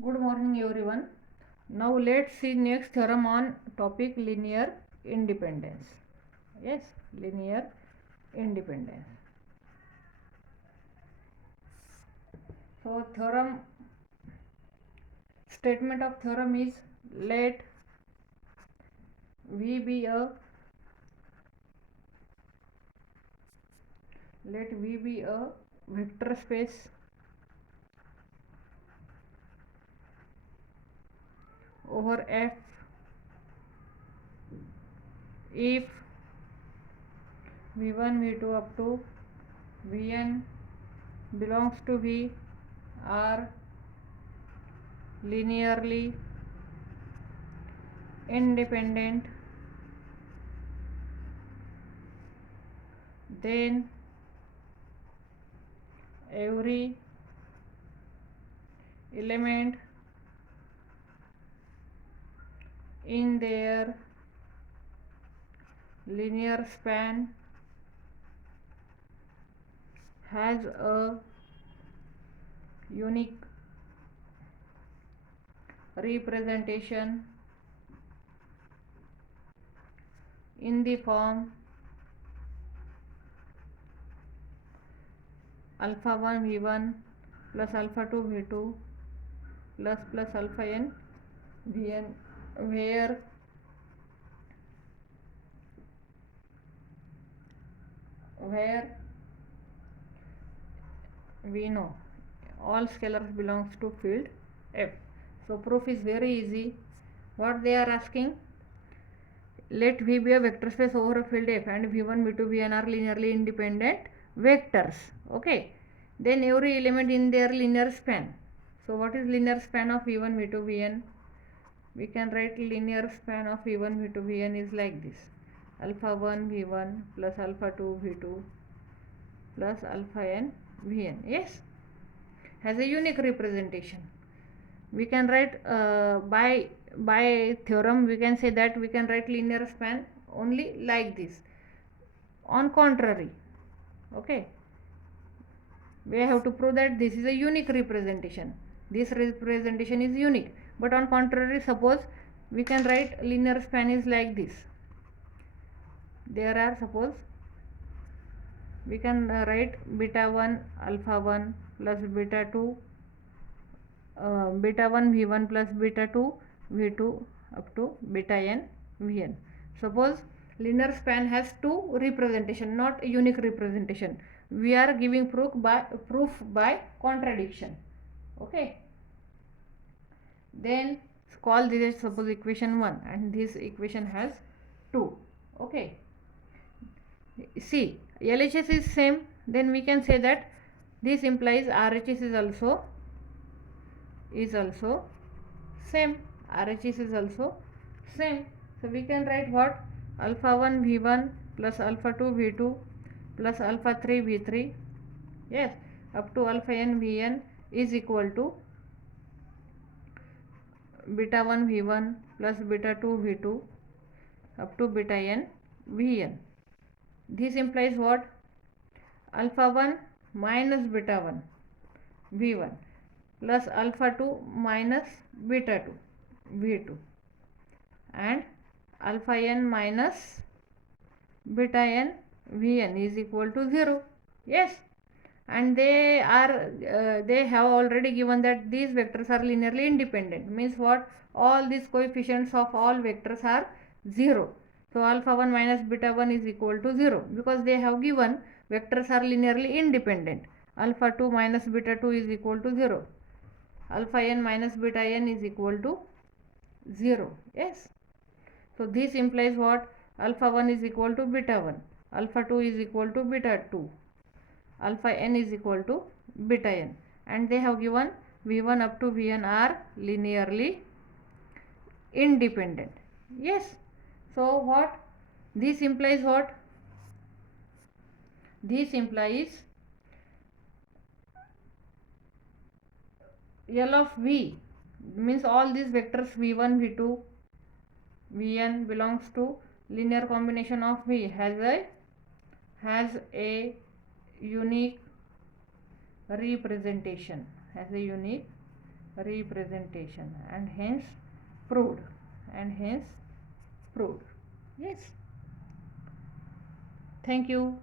Good morning everyone. Now let's see next theorem on topic linear independence. Yes, linear independence. So statement of theorem is let V be a vector space over F if V1 V2 up to Vn belongs to V are linearly independent, then every element in their linear span has a unique representation in the form alpha 1 v1 plus alpha 2 v2 plus alpha n vn, where we know all scalars belongs to field F. So proof is very easy. What they are asking, let V be a vector space over a field F and V1 V2 Vn are linearly independent vectors. Okay, then every element in their linear span. So what is linear span of V1 V2 Vn? We can write linear span of V1 V2 Vn is like this: alpha 1 V1 plus alpha 2 V2 plus alpha n Vn. Yes, has a unique representation. We can write by theorem we can say that we can write linear span only like this. On contrary, okay, we have to prove that this is a unique representation. This representation is unique. But on contrary, suppose we can write linear span is like this. There are, suppose we can write beta 1 alpha 1 plus beta 2 beta 1 v1 plus beta 2 v2 up to beta n vn. Suppose linear span has two representation, not unique representation. We are giving proof by contradiction. Okay, then call this as suppose equation 1 and this equation has 2. Okay, see, LHS is same, then we can say that this implies RHS is also same. RHS is also same. So we can write what? Alpha 1 v1 plus alpha 2 v2 plus alpha 3 v3, yes, up to alpha n vn is equal to beta 1 v1 plus beta 2 v2 up to beta n vn. This implies what? Alpha 1 minus beta 1 v1 plus alpha 2 minus beta 2 v2 and alpha n minus beta n vn is equal to 0. Yes, and they have already given that these vectors are linearly independent. Means what? All these coefficients of all vectors are 0. So alpha 1 minus beta 1 is equal to 0 because they have given vectors are linearly independent. Alpha 2 minus beta 2 is equal to 0. Alpha n minus beta n is equal to 0. Yes, so this implies what? Alpha 1 is equal to beta 1, alpha 2 is equal to beta 2, alpha n is equal to beta n, and they have given v1 up to vn are linearly independent. Yes, so what? This implies what? This implies L of V means all these vectors v1 v2 vn belongs to linear combination of V has a unique representation, representation, and hence proved, and hence proved. Yes. Thank you.